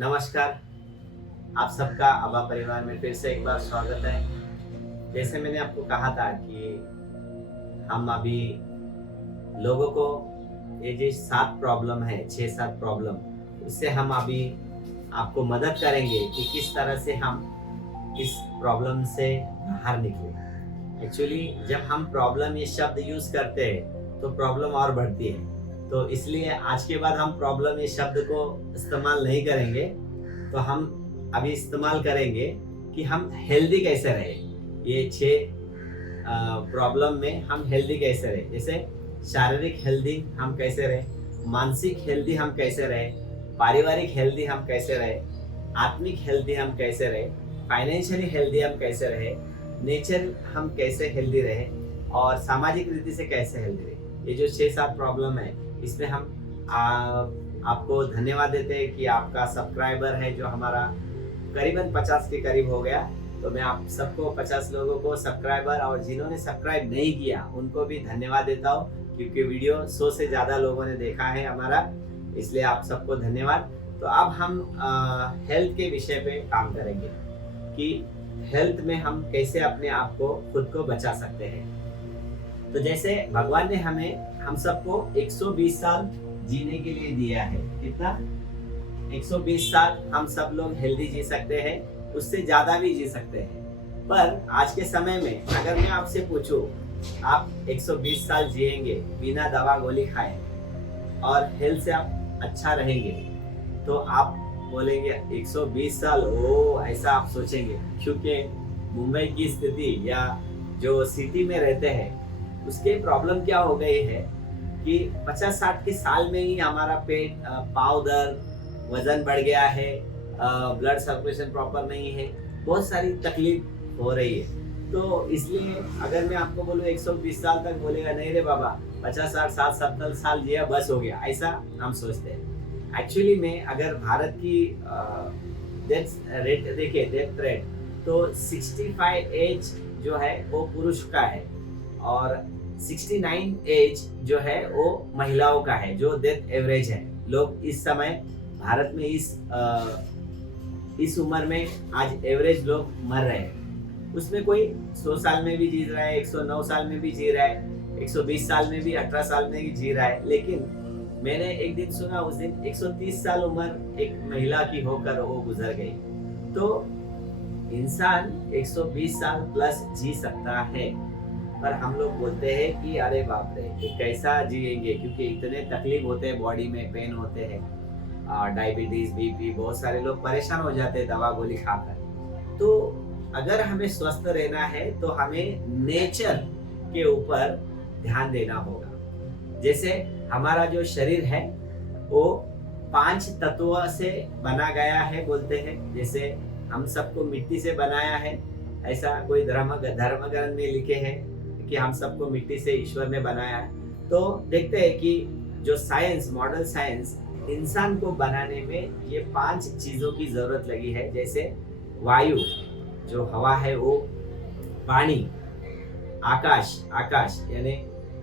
नमस्कार। आप सबका आभा परिवार में फिर से एक बार स्वागत है। जैसे मैंने आपको कहा था कि हम अभी लोगों को ये जो 7 प्रॉब्लम है, 6-7 प्रॉब्लम, उससे हम अभी आपको मदद करेंगे कि किस तरह से हम इस प्रॉब्लम से बाहर निकले। एक्चुअली जब हम प्रॉब्लम ये शब्द यूज़ करते हैं तो प्रॉब्लम और बढ़ती है। तो इसलिए आज के बाद हम प्रॉब्लम ये शब्द को इस्तेमाल नहीं करेंगे। तो हम अभी इस्तेमाल करेंगे कि हम हेल्दी कैसे रहें। ये 6 प्रॉब्लम में हम हेल्दी कैसे रहें। जैसे शारीरिक हेल्दी हम कैसे रहें, मानसिक हेल्दी हम कैसे रहें, पारिवारिक हेल्दी हम कैसे रहें, आत्मिक हेल्दी हम कैसे रहें, फाइनेंशियली हेल्दी हम कैसे रहें, नेचर हम कैसे हेल्दी रहें और सामाजिक रीति से कैसे हेल्दी रहें। ये जो 6-7 प्रॉब्लम है, इसमें हम आपको धन्यवाद देते हैं कि आपका सब्सक्राइबर है जो हमारा करीबन 50 के करीब हो गया। तो मैं आप सबको 50 लोगों को सब्सक्राइबर और जिन्होंने सब्सक्राइब नहीं किया उनको भी धन्यवाद देता हूँ, क्योंकि वीडियो 100 से ज़्यादा लोगों ने देखा है हमारा, इसलिए आप सबको धन्यवाद। तो अब हम हेल्थ के विषय पे काम करेंगे कि हेल्थ में हम कैसे अपने आप को खुद को बचा सकते हैं। तो जैसे भगवान ने हम सबको 120 साल जीने के लिए दिया है। कितना? 120 साल हम सब लोग हेल्दी जी सकते हैं, उससे ज्यादा भी जी सकते हैं। पर आज के समय में अगर मैं आपसे पूछूं, आप 120 साल जिएंगे बिना दवा गोली खाए और हेल्थ से आप अच्छा रहेंगे, तो आप बोलेंगे 120 साल, ओ ऐसा आप सोचेंगे। क्योंकि मुंबई की स्थिति या जो सिटी में रहते हैं उसके प्रॉब्लम क्या हो गई है कि 50-60 के साल में ही हमारा पेट, पाँव दर्द, वजन बढ़ गया है, ब्लड सर्कुलेशन प्रॉपर नहीं है, बहुत सारी तकलीफ हो रही है। तो इसलिए अगर मैं आपको बोलूँ 120 साल तक, बोलेगा नहीं रे बाबा, 50-60-70 साल जिया बस हो गया, ऐसा हम सोचते हैं। एक्चुअली में अगर भारत की डेथ रेट देखे, डेथ रेट, तो 65 एज जो है वो पुरुष का है और 69 एज जो है वो महिलाओं का है, जो डेथ एवरेज है। लोग इस समय भारत में इस उम्र में आज एवरेज लोग मर रहे हैं। उसमें कोई 100 साल में भी जी रहा है, 109 साल में भी जी रहा है, 120 साल में भी, 18 साल में भी जी रहा है। लेकिन मैंने एक दिन सुना, उस दिन 130 साल उम्र एक महिला की होकर वो गुजर गई। तो इंसान 120 साल प्लस जी सकता है, पर हम लोग बोलते हैं कि अरे बाप रे, ये कैसा जिएंगे, क्योंकि इतने तकलीफ होते हैं, बॉडी में पेन होते हैं, डायबिटीज, बीपी, बहुत सारे लोग परेशान हो जाते हैं दवा गोली खाकर। तो अगर हमें स्वस्थ रहना है तो हमें नेचर के ऊपर ध्यान देना होगा। जैसे हमारा जो शरीर है वो 5 तत्वों से बना गया है बोलते हैं। जैसे हम सबको मिट्टी से बनाया है, ऐसा कोई धर्म ग्रंथ में लिखे हैं कि हम सबको मिट्टी से ईश्वर ने बनाया है। तो देखते हैं कि जो साइंस, मॉडर्न साइंस, इंसान को बनाने में ये 5 चीजों की जरूरत लगी है। जैसे वायु, जो हवा है वो, पानी, आकाश यानी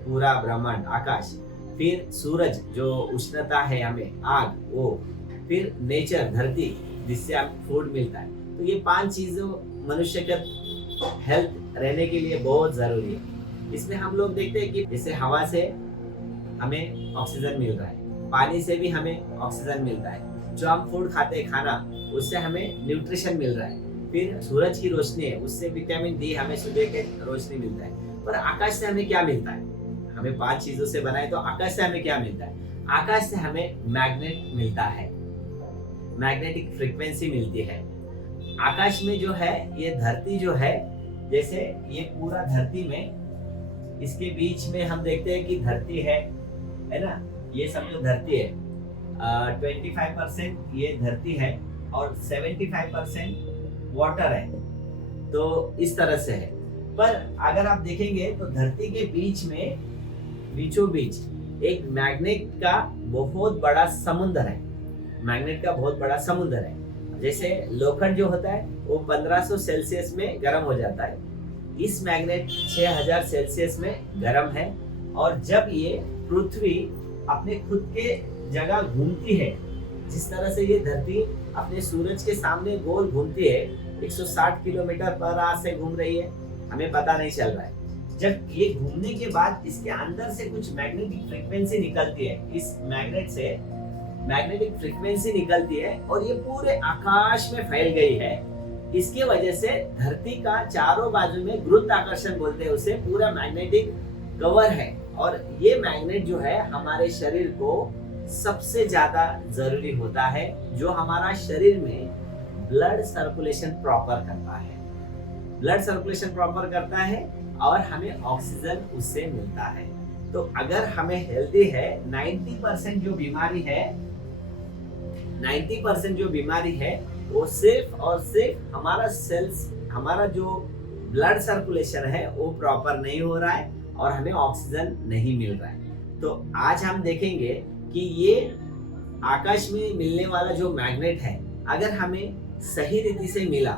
पूरा ब्रह्मांड आकाश, फिर सूरज जो उष्णता है हमें, आग वो, फिर नेचर, धरती जिससे हमें फूड मिलता है। तो ये 5 चीजों मनुष्य का हेल्थ रहने के लिए बहुत जरूरी है। इसमें हम लोग देखते हैं कि जैसे हवा से हमें ऑक्सीजन मिल रहा है, पानी से भी हमें ऑक्सीजन मिलता है, जो हम फूड खाते हैं खाना, उससे हमें न्यूट्रिशन मिल रहा है, फिर सूरज की रोशनी है, उससे विटामिन डी, हमें सुबह के रोशनी मिलता है। पर आकाश से हमें क्या मिलता है? हमें 5 चीजों से बना है, तो आकाश से हमें क्या मिलता है? आकाश से हमें मैग्नेट मिलता है, मैग्नेटिक फ्रीक्वेंसी मिलती है। आकाश में जो है, ये धरती जो है, जैसे ये पूरा धरती में, इसके बीच में हम देखते हैं कि धरती है ना, ये सब जो धरती है, 25% ये धरती है और 75% वाटर है। तो इस तरह से है। पर अगर आप देखेंगे तो धरती के बीच में, बीचों बीच एक मैग्नेट का बहुत बड़ा समुद्र है, मैग्नेट का बहुत बड़ा समुद्र है। जैसे लोखंड जो होता है वो 1500 सेल्सियस में गर्म हो जाता है, इस मैग्नेट 6000 सेल्सियस में गर्म है। और जब ये पृथ्वी अपने खुद के जगह घूमती है, जिस तरह से ये धरती अपने सूरज के सामने गोल घूमती है, 160 किलोमीटर पर आवर से घूम रही है, हमें पता नहीं चल रहा है। जब ये घूमने के बाद इसके अंदर से कुछ मैग्नेटिक फ्रीक्वेंसी निकलती है, इस मैग्नेट से मैग्नेटिक फ्रीक्वेंसी निकलती है और ये पूरे आकाश में फैल गई है। इसके वजह से धरती का चारों बाजू में गुरुत्वाकर्षण बोलते हैं उसे, पूरा मैग्नेटिक कवर है। और ये मैग्नेट जो है हमारे शरीर को सबसे ज्यादा जरूरी होता है, जो हमारा शरीर में ब्लड सर्कुलेशन प्रॉपर करता है, ब्लड सर्कुलेशन प्रॉपर करता है और हमें ऑक्सीजन उससे मिलता है। तो अगर हमें हेल्दी है, 90% जो बीमारी है, 90% जो बीमारी है वो सिर्फ और सिर्फ हमारा सेल्स, हमारा जो ब्लड सर्कुलेशन है वो प्रॉपर नहीं हो रहा है और हमें ऑक्सीजन नहीं मिल रहा है। तो आज हम देखेंगे कि ये आकाश में मिलने वाला जो मैग्नेट है, अगर हमें सही रीति से मिला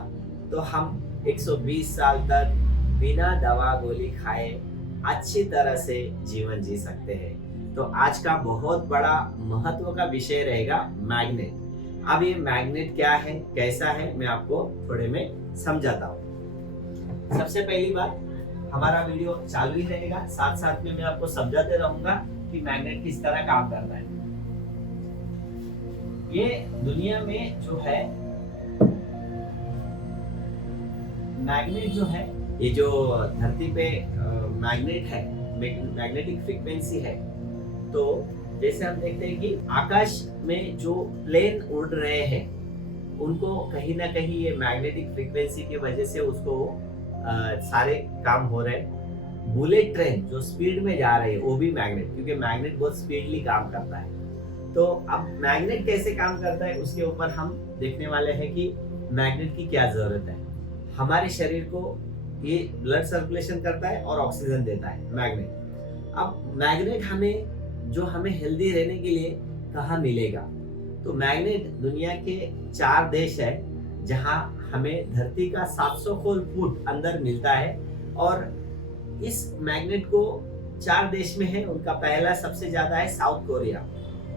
तो हम 120 साल तक बिना दवा गोली खाए अच्छी तरह से जीवन जी सकते हैं। तो आज का बहुत बड़ा महत्व का विषय रहेगा मैग्नेट। अब ये मैग्नेट क्या है, कैसा है, मैं आपको थोड़े में समझाता हूँ। सबसे पहली बात, हमारा वीडियो चालू ही रहेगा, साथ साथ में मैं आपको समझाते रहूंगा कि मैग्नेट किस तरह काम करता है। ये दुनिया में जो है मैग्नेट जो है, ये जो धरती पे मैग्नेट है, मैग्नेटिक फ्रीक्वेंसी है। तो जैसे हम देखते हैं कि आकाश में जो प्लेन उड़ रहे हैं उनको कहीं ना कहीं ये मैग्नेटिक फ्रीक्वेंसी की वजह से उसको सारे काम हो रहे हैं। बुलेट ट्रेन जो स्पीड में जा रही है वो भी मैग्नेट, क्योंकि मैग्नेट बहुत स्पीडली काम करता है। तो अब मैग्नेट कैसे काम करता है उसके ऊपर हम देखने वाले हैं कि मैग्नेट की क्या जरूरत है। हमारे शरीर को ये ब्लड सर्कुलेशन करता है और ऑक्सीजन देता है मैग्नेट। अब मैग्नेट हमें हेल्दी रहने के लिए कहाँ मिलेगा? तो मैग्नेट दुनिया के 4 देश है जहां हमें धरती का 700 फुट अंदर मिलता है। और इस मैग्नेट को 4 देश में है। उनका पहला सबसे ज्यादा है साउथ कोरिया,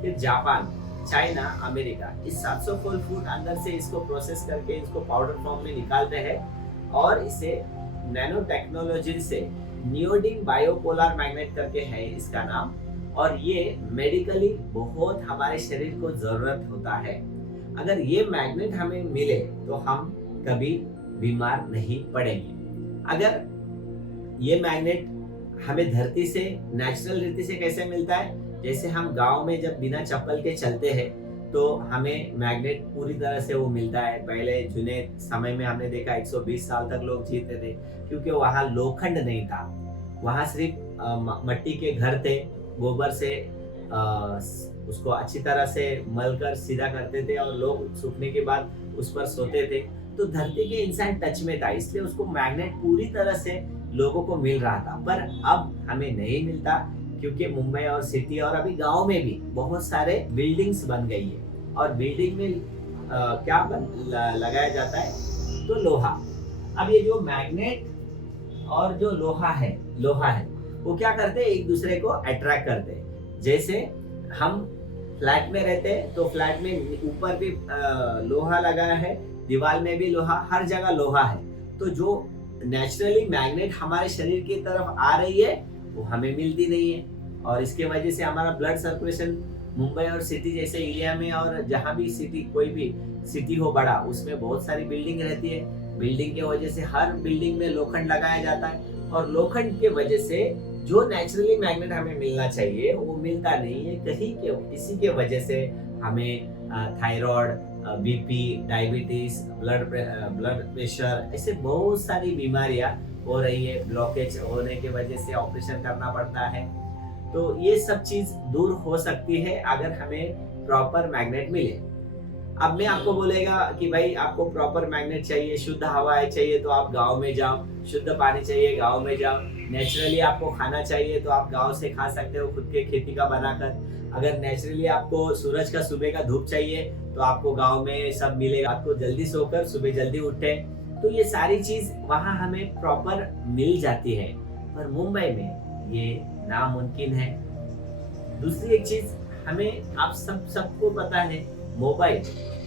फिर जापान, चाइना, अमेरिका। इस 700 फुट अंदर से इसको प्रोसेस करके इसको पाउडर फॉर्म में निकालते हैं और इसे नैनो टेक्नोलॉजी से नियोडिन बायोपोलर मैग्नेट करके है इसका नाम। और ये मेडिकली बहुत हमारे शरीर को जरूरत होता है। अगर ये मैग्नेट हमें मिले तो हम कभी बीमार नहीं पड़ेंगे। अगर ये मैग्नेट हमें धरती से नेचुरल रीति से कैसे मिलता है, जैसे हम गांव में जब बिना चप्पल के चलते हैं तो हमें मैग्नेट पूरी तरह से वो मिलता है। पहले जुने समय में हमने देखा 120 साल तक लोग जीते थे, क्योंकि वहाँ लोखंड नहीं था, वहाँ सिर्फ मट्टी के घर थे, गोबर से उसको अच्छी तरह से मलकर सीधा करते थे और लोग सूखने के बाद उस पर सोते थे। तो धरती के इंसान टच में था, इसलिए उसको मैग्नेट पूरी तरह से लोगों को मिल रहा था। पर अब हमें नहीं मिलता, क्योंकि मुंबई और सिटी और अभी गांव में भी बहुत सारे बिल्डिंग्स बन गई है और बिल्डिंग में क्या लगाया जाता है, तो लोहा। अब ये जो मैग्नेट और जो लोहा है वो क्या करते हैं, एक दूसरे को अट्रैक्ट करते हैं। जैसे हम फ्लैट में रहते हैं तो फ्लैट में ऊपर भी लोहा लगा है, दीवार में भी लोहा, हर जगह लोहा है। तो जो नेचुरली मैग्नेट हमारे शरीर की तरफ आ रही है वो हमें मिलती नहीं है, और इसके वजह से हमारा ब्लड सर्कुलेशन मुंबई और सिटी जैसे एरिया में, और जहाँ भी सिटी, कोई भी सिटी हो बड़ा, उसमें बहुत सारी बिल्डिंग रहती है। बिल्डिंग के वजह से हर बिल्डिंग में लोखंड लगाया जाता है, और लोखंड के वजह से जो नेचुरली मैग्नेट हमें मिलना चाहिए वो मिलता नहीं है कहीं के। इसी के वजह से हमें thyroid, BP, diabetes, blood pressure, ऐसे बहुत सारी बीमारियां हो रही है। ब्लॉकेज होने की वजह से ऑपरेशन करना पड़ता है। तो ये सब चीज दूर हो सकती है अगर हमें प्रॉपर मैग्नेट मिले। अब मैं आपको बोलेगा कि भाई आपको प्रॉपर मैग्नेट चाहिए, शुद्ध हवा चाहिए तो आप गांव में जाओ, शुद्ध पानी चाहिए गांव में जाओ, नेचुरली आपको खाना चाहिए तो आप गांव से खा सकते हो खुद के खेती का बनाकर। अगर नेचुरली आपको सूरज का सुबह का धूप चाहिए तो आपको गांव में सब मिलेगा। आपको जल्दी सोकर सुबह जल्दी उठे, तो ये सारी चीज वहाँ हमें प्रॉपर मिल जाती है। पर मुंबई में ये नामुमकिन है। दूसरी एक चीज, हमें आप सबको पता है मोबाइल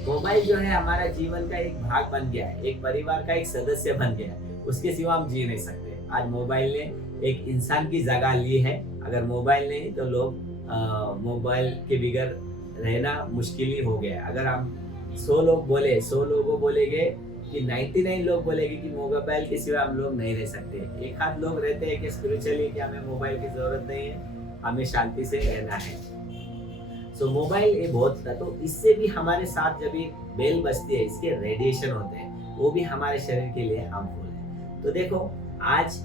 मोबाइल जो है हमारा जीवन का एक भाग बन गया है, एक परिवार का एक सदस्य बन गया है। उसके सिवा हम जी नहीं सकते। आज मोबाइल ने एक इंसान की जगह ली है। अगर मोबाइल नहीं तो लोग मोबाइल के बिगैर रहना मुश्किल ही हो गया है। अगर हम 100 लोग बोले, 100 लोगों बोलेंगे कि 99 लोग बोलेंगे कि मोबाइल के सिवा हम लोग नहीं रह सकते। एक आध लोग रहते हैं कि स्पिरिचुअली कि हमें मोबाइल की जरूरत नहीं है, हमें शांति से रहना है। सो मोबाइल ये बहुत था, तो इससे भी हमारे साथ जब ये बेल बजती है, इसके रेडिएशन होते हैं, वो भी हमारे शरीर के लिए हार्मफुल है। तो देखो, आज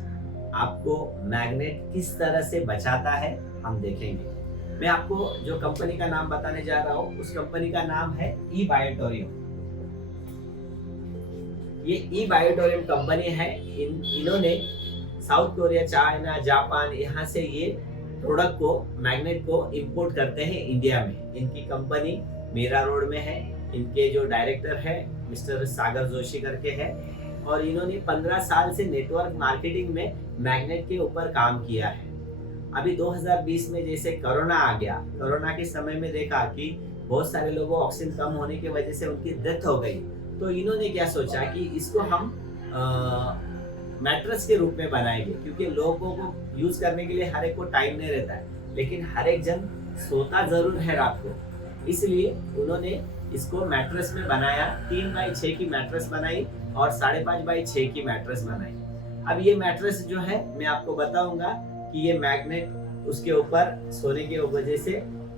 आपको मैग्नेट किस तरह से बचाता है हम देखेंगे। मैं आपको जो कंपनी का नाम बताने जा रहा हूँ, उस कंपनी का नाम है ई बायोटोरियम। ये ई बायोटोरियम कंपनी है। इन्होंने साउथ कोरिया, चाइना, जापान, यहाँ से ये प्रोडक्ट को, मैग्नेट को इंपोर्ट करते हैं इंडिया में। इनकी कंपनी मीरा रोड में है। इनके जो डायरेक्टर है मिस्टर सागर जोशी करके है, और इन्होंने 15 साल से नेटवर्क मार्केटिंग में मैग्नेट के ऊपर काम किया है। अभी 2020 में जैसे कोरोना आ गया, कोरोना के समय में देखा कि बहुत सारे लोगों को ऑक्सीजन कम होने की वजह से उनकी डेथ हो गई। तो इन्होंने क्या सोचा कि इसको हम मैट्रेस के रूप में बनाएंगे, क्योंकि लोगों को यूज करने के लिए हर एक को टाइम नहीं रहता है, लेकिन हर एक जन सोता जरूर है रात को। इसलिए उन्होंने इसको मैट्रेस में बनाया। 3x6 की मैट्रेस बनाई और 5.5x6 की मैट्रेस बनाई। अब ये मैट्रेस जो है, मैं आपको बताऊंगा कि ये मैग्नेट उसके ऊपर सोने की वजह से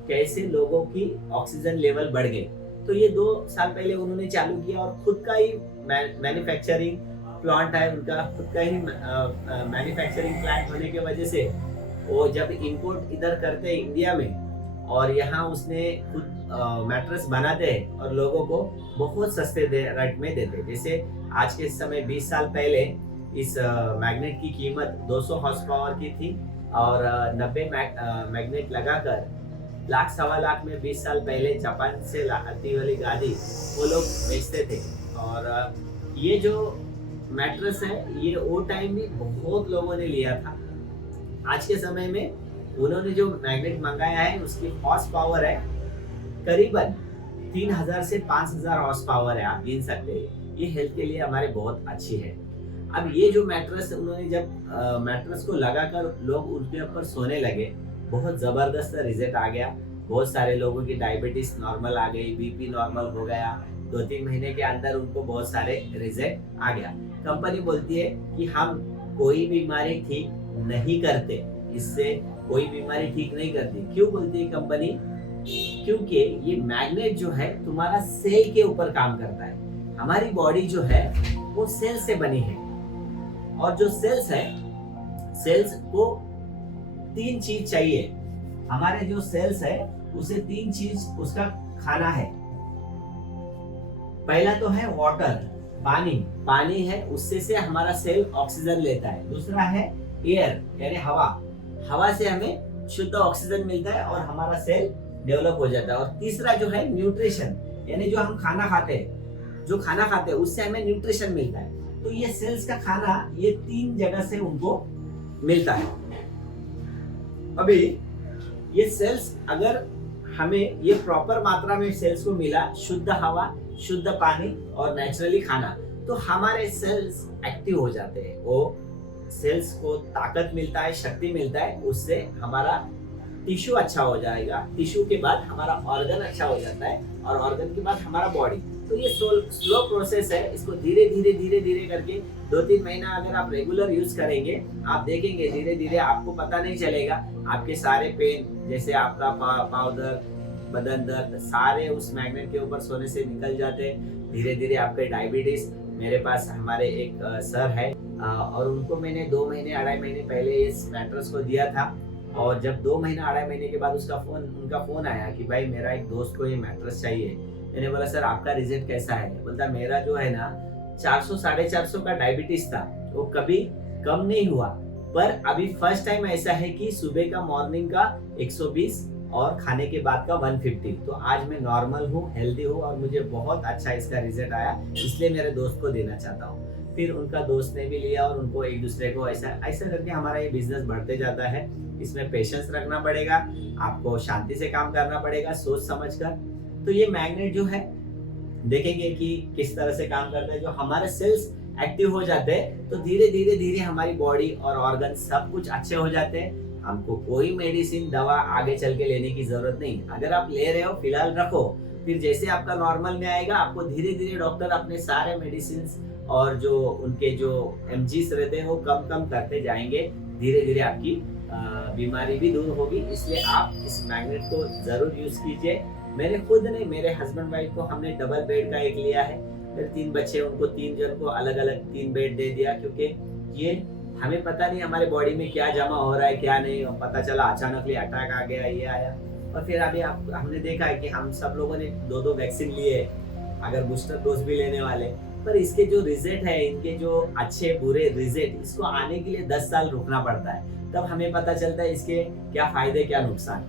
कैसे लोगों की ऑक्सीजन लेवल बढ़ गई। तो ये 2 साल पहले उन्होंने चालू किया, और खुद का ही मैन्युफैक्चरिंग प्लांट है उनका, खुद का ही मैन्युफैक्चरिंग प्लांट होने की वजह से वो जब इंपोर्ट इधर करते हैं इंडिया में, और यहाँ उसने खुद मैट्रेस बनाते हैं और लोगों को बहुत सस्ते रेट में देते हैं। जैसे आज के समय 20 साल पहले इस मैग्नेट की कीमत 200 हॉर्स पावर की थी, और 90 मैग्नेट लगाकर लाख सवा लाख में 20 साल पहले जापान से आती वाली गाड़ी वो लोग बेचते थे। और ये जो मैट्रेस है, ये वो टाइम में बहुत लोगों ने लिया था। आज के समय में उन्होंने जो मैग्नेट मंगाया है, उसकी हॉर्स पावर है करीबन 3000 से 5000 हॉर्स पावर है, आप गिन सकते हैं। ये हेल्थ के लिए हमारे बहुत अच्छी है। अब ये जो मैट्रेस उन्होंने जब मैट्रेस को लगाकर लोग उनके ऊपर सोने लगे, बहुत जबरदस्त रिजल्ट आ गया। बहुत सारे लोगों की डायबिटीज नॉर्मल आ गई, बीपी नॉर्मल हो गया। 2-3 महीने के अंदर उनको बहुत सारे रिजल्ट आ गया। कंपनी बोलती है कि हम कोई बीमारी ठीक नहीं करते, इससे कोई बीमारी ठीक नहीं करती। क्यों बोलती है कंपनी? क्योंकि ये मैग्नेट जो है तुम्हारा सेल के ऊपर काम करता है। हमारी बॉडी जो है वो सेल से बनी है, और जो सेल्स है, सेल्स को 3 चीज चाहिए। हमारे जो सेल्स है उसे 3 चीज उसका खाना है। पहला तो है वाटर, पानी है, उससे से हमारा सेल ऑक्सीजन लेता है। दूसरा है एयर यानी हवा से हमें शुद्ध ऑक्सीजन मिलता है और हमारा सेल डेवलप हो जाता है। और तीसरा जो है न्यूट्रिशन, यानी जो हम खाना खाते हैं उससे हमें न्यूट्रिशन मिलता है। तो ये सेल्स का खाना ये 3 जगह से उनको मिलता है। अभी ये सेल्स अगर हमें ये प्रॉपर मात्रा में सेल्स को मिला, शुद्ध हवा, शुद्ध पानी और नेचुरली खाना, तो हमारे सेल्स एक्टिव हो जाते हैं। वो सेल्स को ताकत मिलता है, शक्ति मिलता है, उससे हमारा टिश्यू अच्छा हो जाएगा। टिश्यू के बाद हमारा ऑर्गन अच्छा हो जाता है, और ऑर्गन के बाद हमारा बॉडी। तो ये स्लो प्रोसेस है। इसको धीरे धीरे करके 2-3 महीना अगर आप रेगुलर यूज करेंगे, आप देखेंगे धीरे धीरे आपको पता नहीं चलेगा, आपके सारे पेन, जैसे आपका पाँव दर्द, बदन दर्द, सारे उस मैग्नेट के ऊपर सोने से निकल जाते हैं। धीरे धीरे आपके डायबिटीज, मेरे पास हमारे एक सर है, और उनको मैंने 2 महीने 2.5 महीने पहले इस मैट्रेस को दिया था। और जब 2 महीना 2.5 महीने के बाद उनका फोन आया कि भाई मेरा एक दोस्त को ये मैट्रेस चाहिए। मैंने बोला सर आपका रिजल्ट कैसा है? बोलता मेरा जो है ना 400-450 का डायबिटीज था, वो कभी कम नहीं हुआ, पर अभी फर्स्ट टाइम ऐसा है कि सुबह का मॉर्निंग का 120 और खाने के बाद का 150। तो आज मैं नॉर्मल हूँ, हेल्दी हूँ, और मुझे बहुत अच्छा इसका रिजल्ट आया, इसलिए मेरे दोस्त को देना चाहता हूँ। फिर उनका दोस्त ने भी लिया, और उनको एक दूसरे को ऐसा करके हमारा ये बिजनेस बढ़ते जाता है। इसमें पेशेंस रखना पड़ेगा, आपको शांति से काम करना पड़ेगा, सोच समझ कर। तो ये मैग्नेट जो है देखेंगे कि किस तरह से काम करता है। जो हमारे सेल्स एक्टिव हो जाते हैं तो धीरे धीरे धीरे हमारी बॉडी और ऑर्गन सब कुछ अच्छे हो जाते हैं। हमको कोई मेडिसिन दवा आगे चल के लेने की जरूरत नहीं। अगर आप ले रहे हो फिलहाल रखो, फिर जैसे आपका नॉर्मल में आएगा आपको धीरे धीरे डॉक्टर अपने सारे मेडिसिन और जो उनके जो एमजीस रहते हैं वो कम कम करते जाएंगे। धीरे धीरे आपकी बीमारी भी दूर होगी। इसलिए आप इस मैग्नेट को जरूर यूज कीजिए। मैंने खुद नहीं, मेरे हस्बैंड वाइफ को हमने डबल बेड का एक लिया है। मेरे 3 बच्चे, उनको 3 जन को अलग अलग 3 बेड दे दिया, क्योंकि ये हमें पता नहीं हमारे बॉडी में क्या जमा हो रहा है क्या नहीं। पता चला अचानक अटैक आ गया, ये आया। और फिर अभी हमने देखा है कि हम सब लोगों ने 2-2 वैक्सीन लिए, अगर बूस्टर डोज भी लेने वाले, पर इसके जो रिजल्ट है, इनके जो अच्छे बुरे रिजल्ट, इसको आने के लिए 10 साल रुकना पड़ता है। तब हमें पता चलता है इसके क्या फायदे क्या नुकसान।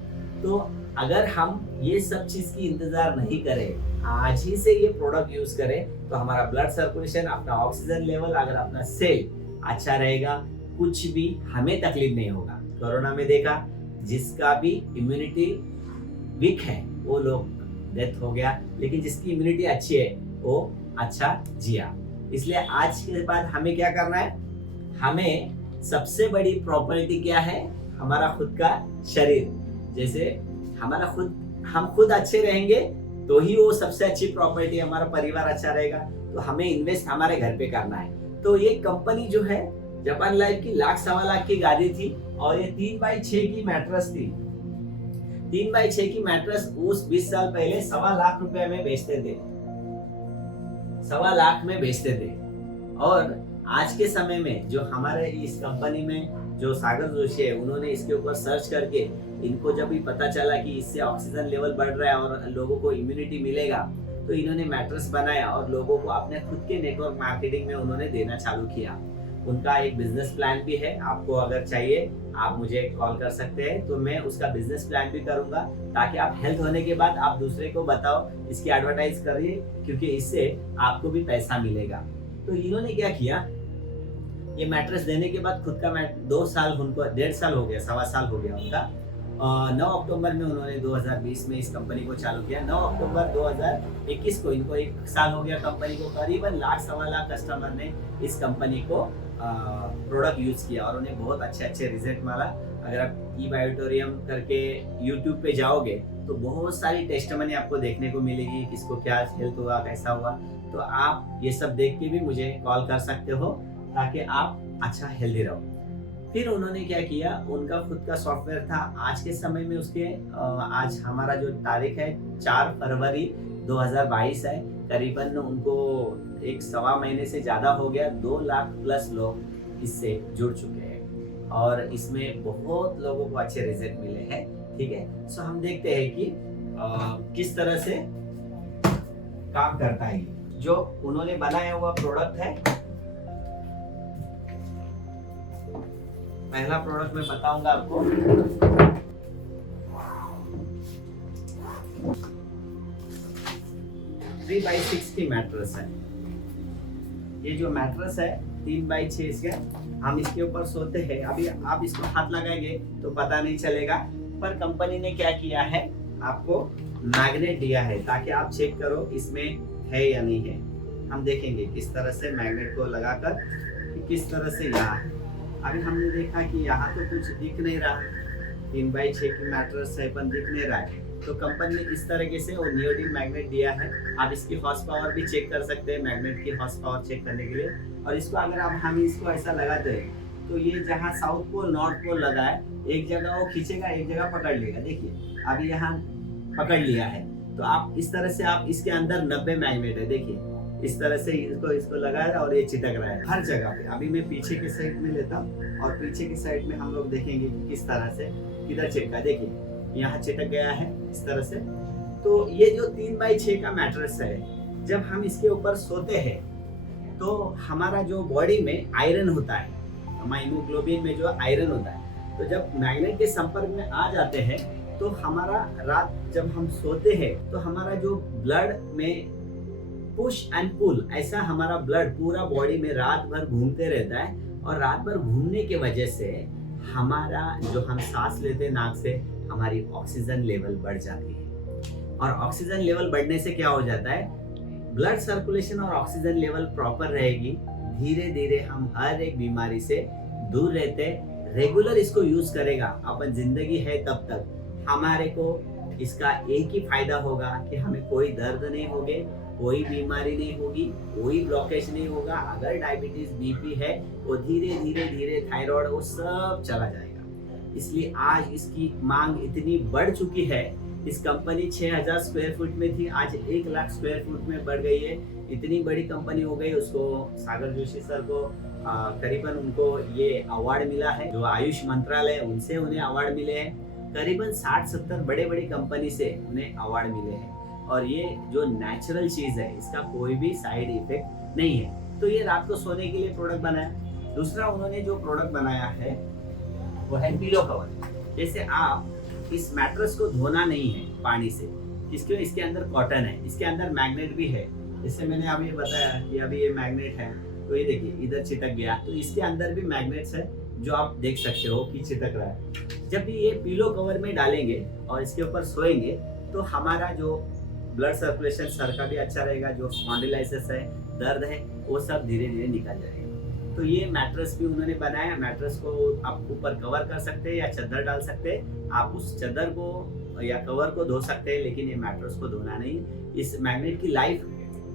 तो अगर हम ये सब चीज की इंतजार नहीं करें, आज ही से ये प्रोडक्ट यूज करें, तो हमारा ब्लड सर्कुलेशन, अपना ऑक्सीजन लेवल, अगर अपना सेल अच्छा रहेगा, कुछ भी हमें तकलीफ नहीं होगा। कोरोना में देखा, जिसका भी इम्यूनिटी वीक है वो लोग डेथ हो गया, लेकिन जिसकी इम्यूनिटी अच्छी है वो अच्छा जिया। इसलिए आज के बाद हमें क्या करना है, हमें सबसे बड़ी प्रॉपर्टी क्या है, हमारा खुद का शरीर। जैसे हम खुद अच्छे रहेंगे तो ही वो सबसे अच्छी प्रॉपर्टी, हमारा परिवार अच्छा रहेगा। तो हमें इन्वेस्ट हमारे घर पे करना है। तो ये कंपनी जो है जापान लाइफ की 1,00,000 की गाड़ी थी, और ये 3x6 की मैट्रेस थी। 3x6 की मैट्रेस उस 20 साल पहले 1,25,00,000 रुपए में बेचते थे, 1,25,00,000 में बेचते थे। और आज के समय में जो हमारे इस कंपनी में जो सागर जोशी है, उन्होंने इसके ऊपर सर्च करके, इनको जब भी पता चला कि इससे ऑक्सीजन लेवल बढ़ रहा है और लोगों को इम्यूनिटी मिलेगा, तो इन्होंने मैट्रेस बनाया और लोगों को अपने खुद के नेटवर्क मार्केटिंग में उन्होंने देना चालू किया। उनका एक बिजनेस प्लान भी है, आपको अगर चाहिए आप मुझे कॉल कर सकते हैं, तो मैं उसका बिजनेस प्लान भी करूंगा, ताकि आप हेल्थ होने के बाद आप दूसरे को बताओ, इसकी एडवर्टाइज करिए, क्योंकि इससे आपको भी पैसा मिलेगा। तो इन्होंने क्या किया, ये मैट्रेस देने के बाद खुद का 2 साल, उनको 1.5 साल हो गया, 1.25 साल हो गया उनका। 9 अक्टूबर में उन्होंने 2020 में इस कंपनी को चालू किया। 9 अक्टूबर 2021 को इनको 1 साल हो गया कंपनी को। करीबन 1,00,000-1,25,000 कस्टमर ने इस कंपनी को प्रोडक्ट यूज किया और उन्हें बहुत अच्छे रिजल्ट मिला। अगर आप ई-बायोटोरियम करके यूट्यूब पे जाओगे तो बहुत सारी टेस्टमनी आपको देखने को मिलेगी, किसको क्या हेल्थ हुआ, कैसा हुआ। तो आप ये सब देख के भी मुझे कॉल कर सकते हो, ताकि आप अच्छा हेल्दी रहो। फिर उन्होंने क्या किया, उनका खुद का सॉफ्टवेयर था। आज के समय में उसके आज हमारा जो तारीख है 4 फरवरी 2022 है, करीबन उनको 1-1.25 महीने से ज़्यादा हो गया। 2 लाख प्लस लोग इससे जुड़ चुके हैं और इसमें बहुत लोगों को अच्छे रिजल्ट मिले हैं। ठीक है, सो हम देखते हैं कि किस तरह से काम करता है। जो उन्होंने बनाया हुआ प्रोडक्ट है, पहला प्रोडक्ट मैं बताऊंगा आपको। 3x6 की मैट्रेस है। ये जो मैट्रेस है 3x6 इसका, हम इसके ऊपर सोते हैं। अभी आप इसको हाथ लगाएंगे तो पता नहीं चलेगा, पर कंपनी ने क्या किया है, आपको मैग्नेट दिया है ताकि आप चेक करो इसमें है या नहीं है। हम देखेंगे किस तरह से मैग्नेट को लगाकर किस तरह से यहाँ है। अभी हमने देखा कि यहाँ तो कुछ दिख नहीं रहा, 3x6 की मैट्रेस है पर दिख नहीं रहा है। तो कंपनी ने इस तरीके से वो नियोडिन मैग्नेट दिया है। आप इसकी हॉर्स पावर भी चेक कर सकते हैं, मैग्नेट की हॉर्स पावर चेक करने के लिए। और इसको अगर हम इसको ऐसा लगाते हैं तो ये जहाँ साउथ पोल नॉर्थ पोल लगा है, एक जगह वो खींचेगा, एक जगह पकड़ लेगा। देखिए अभी यहाँ पकड़ लिया है, तो आप इस तरह से आप इसके अंदर 90 मैग्नेट है। देखिए इस तरह से इसको लगाया और ये चिटक रहा है हर जगह पे। अभी मैं पीछे के साइड में लेता हूँ और पीछे के साइड में हम लोग देखेंगे कि किस तरह से किधर चिटका। देखिए यहाँ चिटक गया है इस तरह से। तो ये जो 3x6 का मैट्रेस है, जब हम इसके ऊपर सोते हैं तो हमारा जो बॉडी में आयरन होता है, हमारे हीमोग्लोबिन में जो आयरन होता है, तो जब मैग्नेट के संपर्क में आ जाते हैं तो हमारा रात जब हम सोते हैं तो हमारा जो ब्लड में पुश एंड पुल, ऐसा हमारा ब्लड पूरा बॉडी में रात भर घूमते रहता है। और रात भर घूमने के वजह से हमारा जो हम सांस लेते नाक से, हमारी ऑक्सीजन लेवल बढ़ जाती है। और ऑक्सीजन लेवल बढ़ने से क्या हो जाता है, ब्लड सर्कुलेशन और ऑक्सीजन लेवल प्रॉपर रहेगी, धीरे धीरे हम हर एक बीमारी से दूर रहते। रेगुलर इसको यूज करेगा अपन, जिंदगी है तब तक हमारे को इसका एक ही फायदा होगा कि हमें कोई दर्द नहीं होगे, कोई बीमारी नहीं होगी, कोई ब्लॉकेज नहीं होगा। अगर डायबिटीज बीपी है वो धीरे धीरे धीरे थायराइड वो सब चला जाएगा। इसलिए आज इसकी मांग इतनी बढ़ चुकी है। इस कंपनी 6000 स्क्वायर फुट में थी, आज 1 लाख स्क्वायर फुट में बढ़ गई है। इतनी बड़ी कंपनी हो गई। उसको सागर जोशी सर को करीबन उनको ये अवार्ड मिला है, जो आयुष मंत्रालय उनसे उन्हें अवार्ड मिले हैं। करीबन 60-70 बड़े बड़ी कंपनी से उन्हें अवार्ड मिले हैं। और ये जो नेचुरल चीज है, इसका कोई भी साइड इफेक्ट नहीं है। तो ये रात को सोने के लिए प्रोडक्ट बनाया। दूसरा उन्होंने जो प्रोडक्ट बनाया है वो है पिलो कवर। जैसे आप इस मैट्रेस को धोना नहीं है पानी से, इसके अंदर कॉटन है, इसके अंदर मैग्नेट भी है। जैसे मैंने अभी बताया कि अभी ये मैग्नेट है, तो ये देखिए इधर चिटक गया, तो इसके अंदर भी मैग्नेट्स है जो आप देख सकते हो कि चिटक रहा है। जब भी ये पिलो कवर में डालेंगे और इसके ऊपर सोएंगे तो हमारा जो ब्लड सर्कुलेशन सर का भी अच्छा रहेगा, जो स्पॉन्डिलाइसिस है, दर्द है, वो सब धीरे धीरे निकल जाएगा। तो ये मैट्रेस भी उन्होंने बनाया। मैट्रेस को आप ऊपर कवर कर सकते हैं या चादर डाल सकते हैं। आप उस चादर को या कवर को धो सकते हैं, लेकिन ये मैट्रेस को धोना नहीं। इस मैग्नेट की लाइफ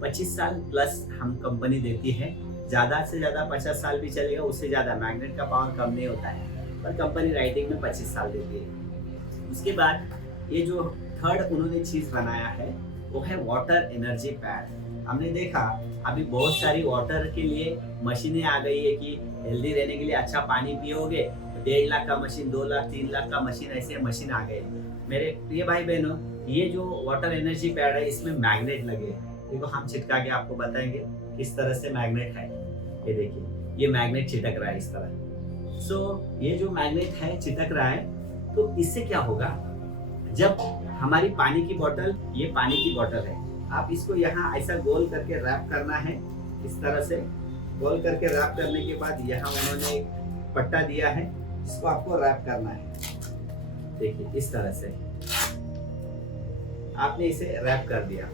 25 साल प्लस हम कंपनी देती है। ज्यादा से ज्यादा 50 साल भी चलेगा, उससे ज्यादा मैग्नेट का पावर कम नहीं होता है, पर कंपनी राइटिंग में 25 साल देती है। उसके बाद ये जो थर्ड उन्होंने चीज बनाया है वो है वाटर एनर्जी पैड। हमने देखा अभी बहुत सारी वाटर के लिए मशीनें आ गई है कि हेल्दी रहने के लिए अच्छा पानी पियोगे, 1.5 लाख का मशीन, 2 लाख 3 लाख का मशीन, ऐसे मशीन आ गए। मेरे प्रिय भाई बहनों, ये जो वाटर एनर्जी पैड है इसमें मैग्नेट लगे हैं। देखो हम चिटका के आपको बताएंगे किस तरह से मैग्नेट है। ये देखिए, ये मैग्नेट चिटक रहा है इस तरह। ये जो मैग्नेट है चिटक रहा है, तो इससे क्या होगा, जब हमारी पानी की बोतल, ये पानी की बोतल है, आप इसको यहाँ ऐसा गोल करके रैप करना है। इस तरह से गोल करके रैप करने के बाद यहाँ उन्होंने एक पट्टा दिया है, इसको आपको रैप करना है। देखिए इस तरह से आपने इसे रैप कर दिया।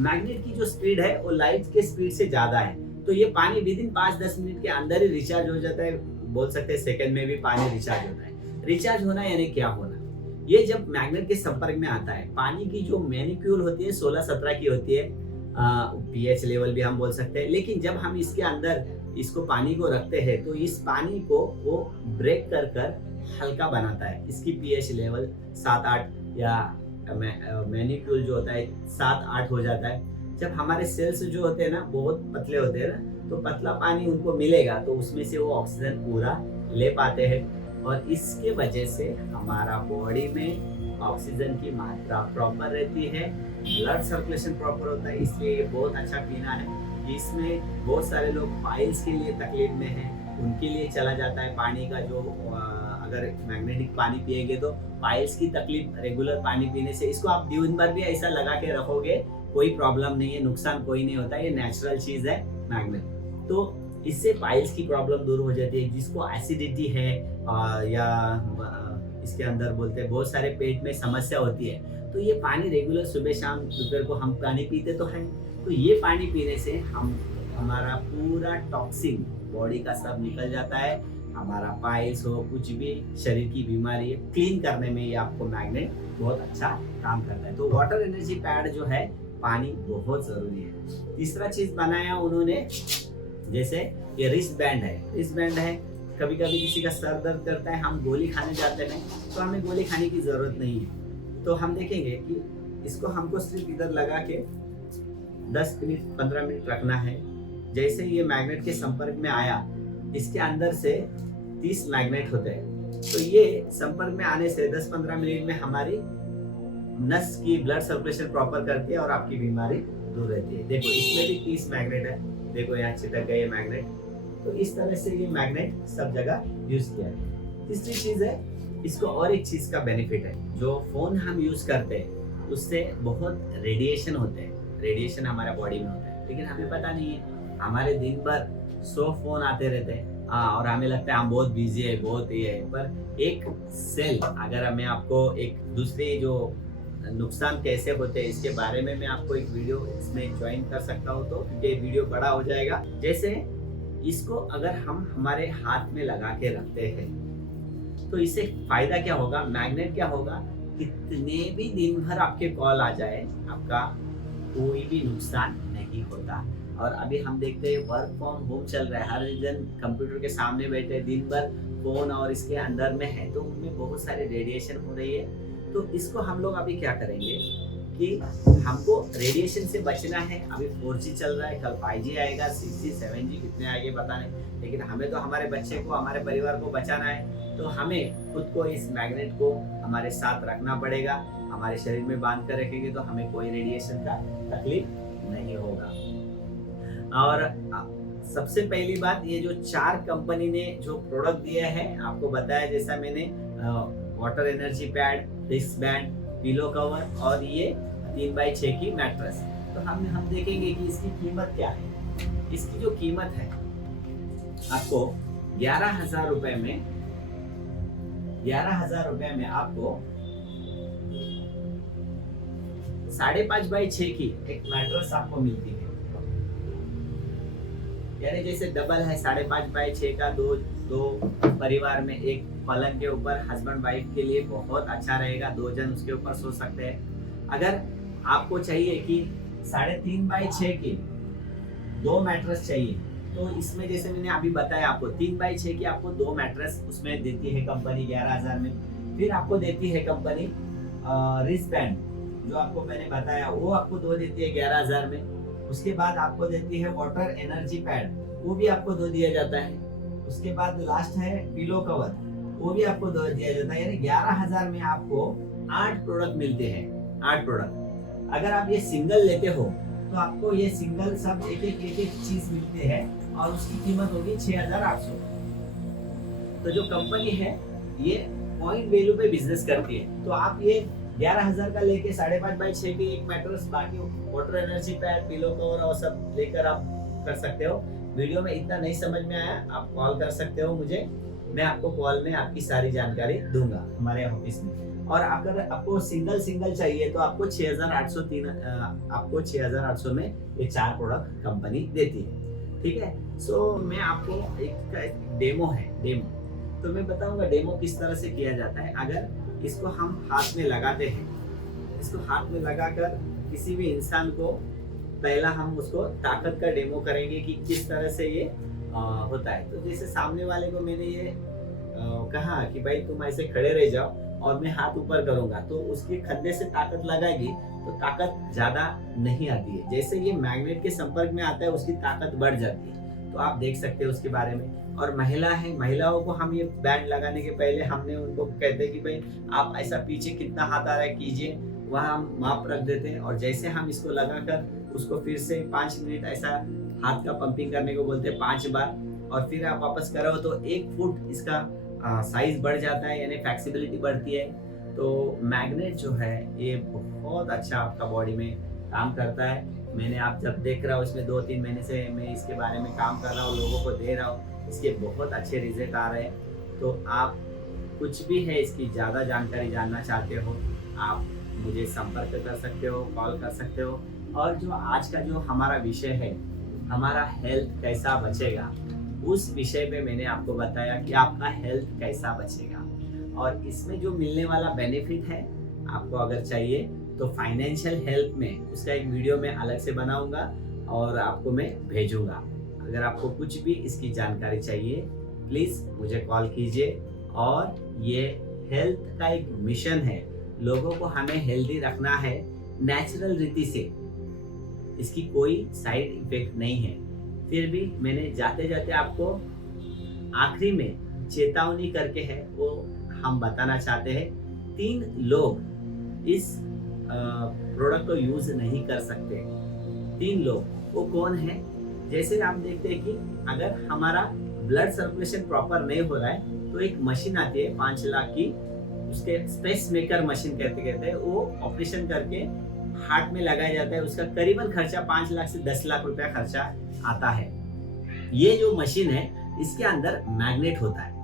मैग्नेट की जो स्पीड है वो लाइट के स्पीड से ज्यादा है, तो ये पानी विद इन 5-10 मिनट के अंदर ही रिचार्ज हो जाता है। बोल सकते हैं सेकंड में भी पानी रिचार्ज होता है। रिचार्ज होना यानी क्या होना, ये जब मैग्नेट के संपर्क में आता है, पानी की जो मॉलिक्यूल होती है 16-17 की होती है, पीएच लेवल भी हम बोल सकते हैं। लेकिन जब हम इसके अंदर इसको पानी को रखते हैं तो इस पानी को वो ब्रेक कर कर हल्का बनाता है। इसकी पीएच लेवल 7-8 या मॉलिक्यूल जो होता है 7-8 हो जाता है। जब हमारे सेल्स जो होते हैं ना बहुत पतले होते हैं ना, तो पतला पानी उनको मिलेगा तो उसमें से वो ऑक्सीजन पूरा ले पाते हैं। और इसके वजह से हमारा बॉडी में ऑक्सीजन की मात्रा प्रॉपर रहती है, ब्लड सर्कुलेशन प्रॉपर होता है। इसलिए ये बहुत अच्छा पीना है। इसमें बहुत सारे लोग पाइल्स के लिए तकलीफ में हैं, उनके लिए चला जाता है पानी का जो अगर मैग्नेटिक पानी पिएंगे तो पाइल्स की तकलीफ रेगुलर पानी पीने से। इसको आप दिन भर भी ऐसा लगा के रखोगे कोई प्रॉब्लम नहीं है, नुकसान कोई नहीं होता, ये नेचुरल चीज है मैग्नेट। तो इससे पाइल्स की प्रॉब्लम दूर हो जाती है। जिसको एसिडिटी है या इसके अंदर बोलते हैं बहुत सारे पेट में समस्या होती है, तो ये पानी रेगुलर सुबह शाम दोपहर को हम पानी पीते तो हैं। तो ये पानी पीने से हमारा पूरा टॉक्सिन बॉडी का सब निकल जाता है। हमारा पाइल्स हो, कुछ भी शरीर की बीमारी है, क्लीन करने में ये आपको मैग्नेट बहुत अच्छा काम करता है। तो वाटर एनर्जी पैड जो है, पानी बहुत जरूरी है। तीसरा चीज बनाया उन्होंने, जैसे ये रिस्ट बैंड है। रिस्ट बैंड है, कभी कभी किसी का सर दर्द करता है, हम गोली खाने जाते हैं तो हमें गोली खाने की जरूरत नहीं है। तो हम देखेंगे कि इसको हमको सिर्फ इधर लगा के 10 मिनट 15 मिनट रखना है। जैसे ये मैग्नेट के संपर्क में आया, इसके अंदर से 30 मैग्नेट होते हैं, तो ये संपर्क में आने से 10-15 मिनट में हमारी नस की ब्लड सर्कुलेशन प्रॉपर करती है और आपकी बीमारी दूर रहती है। देखो इसमें भी 30 मैग्नेट है, देखो यहाँ चिपक गए मैग्नेट। तो इस तरह से ये मैग्नेट सब जगह यूज किया है। तीसरी चीज है, इसको और एक चीज का बेनिफिट है, जो फोन हम यूज करते हैं उससे बहुत रेडिएशन होते हैं, रेडिएशन हमारे बॉडी में होता है, लेकिन हमें पता नहीं है। हमारे दिन भर 100 फोन आते रहते हैं और हमें लगता है हम बहुत बिजी है, बहुत ये है, पर एक सेल, अगर मैं आपको एक दूसरी जो नुकसान कैसे होते हैं इसके बारे में मैं आपको एक वीडियो इसमें ज्वाइन कर सकता हूँ, तो क्योंकि वीडियो बड़ा हो जाएगा। जैसे इसको अगर हम हमारे हाथ में लगा के रखते हैं तो इससे फायदा क्या होगा, मैग्नेट क्या होगा, कितने भी दिन भर आपके कॉल आ जाए आपका कोई भी नुकसान नहीं होता। और अभी हम देखते हैं वर्क फ्रॉम होम चल रहा है, हर जन कंप्यूटर के सामने बैठे दिन भर फोन और इसके अंदर में है, तो उनमें बहुत सारे रेडिएशन हो रही है। तो इसको हम लोग अभी क्या करेंगे कि हमको रेडिएशन से बचना है। अभी 4G चल रहा है, कल 5G आएगा, 6G 7G कितने आएंगे पता नहीं, लेकिन हमें तो हमारे बच्चे को, हमारे परिवार को बचाना है। तो हमें खुद को इस मैग्नेट को हमारे साथ रखना पड़ेगा। हमारे शरीर में बांध कर रखेंगे तो हमें कोई रेडिएशन का तकलीफ नहीं होगा। और सबसे पहली बात, ये जो 4 कंपनी ने जो प्रोडक्ट दिया है आपको बताया, जैसा मैंने water energy pad, wrist band, pillow cover और ये 3x6 की मैट्रेस। तो हम देखेंगे कि इसकी कीमत क्या है। इसकी जो कीमत है आपको 11,000 रुपए में, 11,000 रुपए में आपको 5.5x6 की एक मैट्रेस आपको मिलती है। यानी जैसे डबल है 5.5x6 का, दो परिवार में एक पलंग के ऊपर हस्बैंड वाइफ के लिए बहुत अच्छा रहेगा, 2 जन उसके ऊपर सो सकते हैं। अगर आपको चाहिए कि 3.5x6 की 2 मैट्रेस चाहिए, तो इसमें जैसे मैंने अभी बताया आपको 3x6 की आपको 2 मैट्रेस उसमें देती है कंपनी 11,000 में। फिर आपको देती है कंपनी रिस्ट बैंड, जो आपको मैंने बताया वो आपको 2 देती है 11,000 में। उसके बाद आपको देती है वाटर एनर्जी पैड, वो भी आपको 2 दिया जाता है। उसके बाद लास्ट है पिलो कवर, वो भी आपको 2 दिया जाता है। यानी 11,000 में आपको 8 प्रोडक्ट मिलते हैं, 8 प्रोडक्ट। अगर आप ये सिंगल लेते हो तो आपको ये सिंगल सब एक एक चीज मिलते हैं और उसकी कीमत होगी 6,800। तो जो कंपनी है ये पॉइंट वैल्यू पे बिजनेस करती है। तो आप ये 11,000 का लेके 5.5x6 की एक मैट्रेस, बाकी water energy pad, pillow cover और सब लेकर आप कर सकते हो। वीडियो में इतना नहीं समझ में आया, आप कॉल कर सकते हो मुझे, मैं आपको कॉल में आपकी सारी जानकारी दूंगा हमारे ऑफिस में। और अगर आपको सिंगल चाहिए तो आपको 6,800 में ये 4 प्रोडक्ट कंपनी देती है। ठीक है, सो मैं आपको एक डेमो है, तो मैं बताऊंगा डेमो किस तरह से किया जाता है। अगर इसको हम हाथ में लगाते हैं, इसको हाथ में लगाकर किसी भी इंसान को पहला हम उसको ताकत का डेमो करेंगे कि किस तरह से ये होता है। तो जैसे सामने वाले को मैंने ये कहा कि भाई तुम ऐसे खड़े रह जाओ और मैं हाथ ऊपर करूंगा, तो उसके कंधे से ताकत लगाएगी तो ताकत ज्यादा नहीं आती है। जैसे ये मैग्नेट के संपर्क में आता है उसकी ताकत बढ़ जाती है। तो आप देख सकते हो उसके बारे में। और महिला है, महिलाओं को हम ये बैंड लगाने के पहले हमने उनको कहते हैं कि भाई आप ऐसा पीछे कितना हाथ आ रहा है कीजिए, वहाँ हम माप रख देते हैं। और जैसे हम इसको लगाकर उसको फिर से 5 मिनट ऐसा हाथ का पंपिंग करने को बोलते हैं 5 बार, और फिर आप वापस करो तो 1 फुट इसका साइज बढ़ जाता है, यानी फ्लेक्सिबिलिटी बढ़ती है। तो मैग्नेट जो है ये बहुत अच्छा आपका बॉडी में काम करता है। मैंने आप जब देख रहा हूँ इसमें 2-3 महीने से मैं इसके बारे में काम कर रहा हूँ, लोगों को दे रहा हूँ, इसके बहुत अच्छे रिजल्ट आ रहे हैं। तो आप कुछ भी है इसकी ज़्यादा जानकारी जानना चाहते हो, आप मुझे संपर्क कर सकते हो, कॉल कर सकते हो। और जो आज का जो हमारा विषय है, हमारा हेल्थ कैसा बचेगा, उस विषय पे मैंने आपको बताया कि आपका हेल्थ कैसा बचेगा। और इसमें जो मिलने वाला बेनिफिट है, आपको अगर चाहिए तो फाइनेंशियल हेल्प में उसका एक वीडियो मैं अलग से बनाऊंगा और आपको मैं भेजूंगा। अगर आपको कुछ भी इसकी जानकारी चाहिए प्लीज़ मुझे कॉल कीजिए। और ये हेल्थ का एक मिशन है, लोगों को हमें हेल्दी रखना है नेचुरल रीति से, इसकी कोई साइड इफेक्ट नहीं है। फिर भी मैंने जाते जाते आपको आखिरी में चेतावनी करके है वो हम बताना चाहते हैं। 3 लोग इस प्रोडक्ट को यूज नहीं कर सकते। 3 लोग, वो कौन है? जैसे आप देखते हैं कि अगर हमारा ब्लड सर्कुलेशन प्रॉपर नहीं हो रहा है तो एक मशीन आती है 5 लाख की, उसके स्पेस मेकर मशीन कहते हैं, वो ऑपरेशन करके हार्ट में लगाया जाता है। उसका करीबन खर्चा 5 लाख से 10 लाख रुपया खर्चा आता है। ये जो मशीन है इसके अंदर मैग्नेट होता है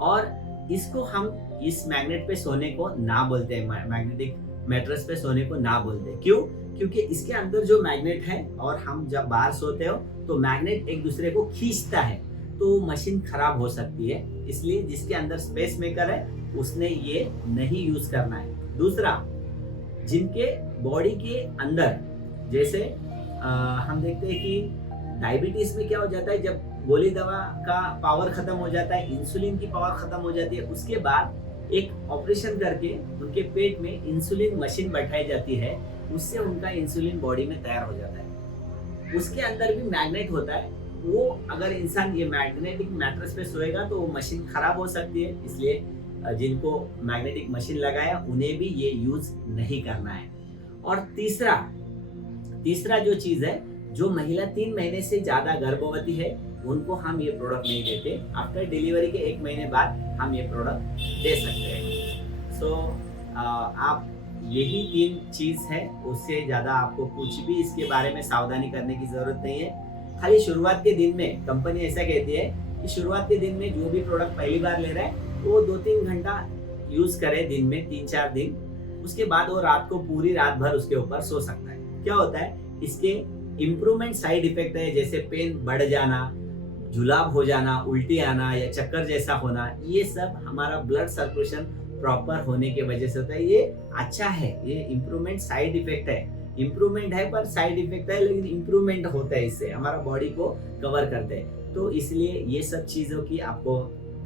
और इसको हम इस मैग्नेट पे सोने को ना बोलते हैं, मैग्नेटिक मैट्रेस पे सोने को ना बोलते। क्यों? क्योंकि इसके अंदर जो मैग्नेट है और हम जब बाहर सोते हो तो मैग्नेट एक दूसरे को खींचता है, तो मशीन खराब हो सकती है। इसलिए जिसके अंदर स्पेस मेकर है उसने ये नहीं यूज करना है। दूसरा, जिनके बॉडी के अंदर जैसे हम देखते हैं कि डायबिटीज में क्या हो जाता है, जब गोली दवा का पावर खत्म हो जाता है, इंसुलिन की पावर खत्म हो जाती है, उसके बाद एक ऑपरेशन करके उनके पेट में इंसुलिन मशीन बैठाई जाती है, उससे उनका इंसुलिन बॉडी में तैयार हो जाता है। उसके अंदर भी मैग्नेट होता है, वो अगर इंसान ये मैग्नेटिक मैट्रेस पे सोएगा तो वो मशीन खराब हो सकती है। इसलिए जिनको मैग्नेटिक मशीन लगाया उन्हें भी ये यूज नहीं करना है। और तीसरा जो चीज है, जो महिला 3 महीने से ज्यादा गर्भवती है उनको हम ये प्रोडक्ट नहीं देते। आफ्टर डिलीवरी के 1 महीने बाद हम ये प्रोडक्ट दे सकते हैं। सो आप यही 3 चीज है, उससे ज्यादा आपको कुछ भी इसके बारे में सावधानी करने की जरूरत नहीं है। खाली शुरुआत के दिन में कंपनी ऐसा कहती है कि शुरुआत के दिन में जो भी प्रोडक्ट पहली बार ले रहा है वो 2-3 घंटा यूज करे, दिन में 3-4 दिन, उसके बाद वो रात को पूरी रात भर उसके ऊपर सो सकता है। क्या होता है, इसके इम्प्रूवमेंट साइड इफेक्ट है, जैसे पेन बढ़ जाना, जुलाब हो जाना, उल्टी आना या चक्कर जैसा होना, ये सब हमारा ब्लड सर्कुलेशन प्रॉपर होने के वजह से होता है। ये अच्छा है, ये इम्प्रूवमेंट साइड इफेक्ट है, इम्प्रूवमेंट है पर साइड इफेक्ट है, लेकिन इम्प्रूवमेंट होता है, इससे हमारा बॉडी को कवर करते हैं। तो इसलिए ये सब चीजों की आपको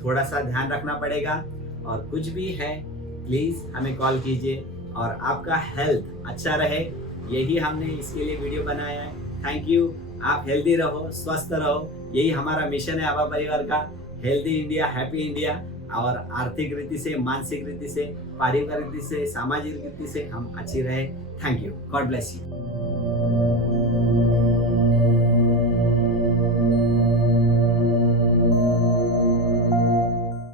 थोड़ा सा ध्यान रखना पड़ेगा। और कुछ भी है प्लीज हमें कॉल कीजिए और आपका हेल्थ अच्छा रहे, यही हमने इसके लिए वीडियो बनाया है। Thank you. आप हेल्दी रहो, स्वस्थ रहो, यही हमारा मिशन है आभा परिवार का। Healthy India, happy India. और आर्थिक रीति से, मानसिक रीति से, पारिवारिक रीति से, सामाजिक रीति से हम अच्छी रहे। Thank you. God bless you.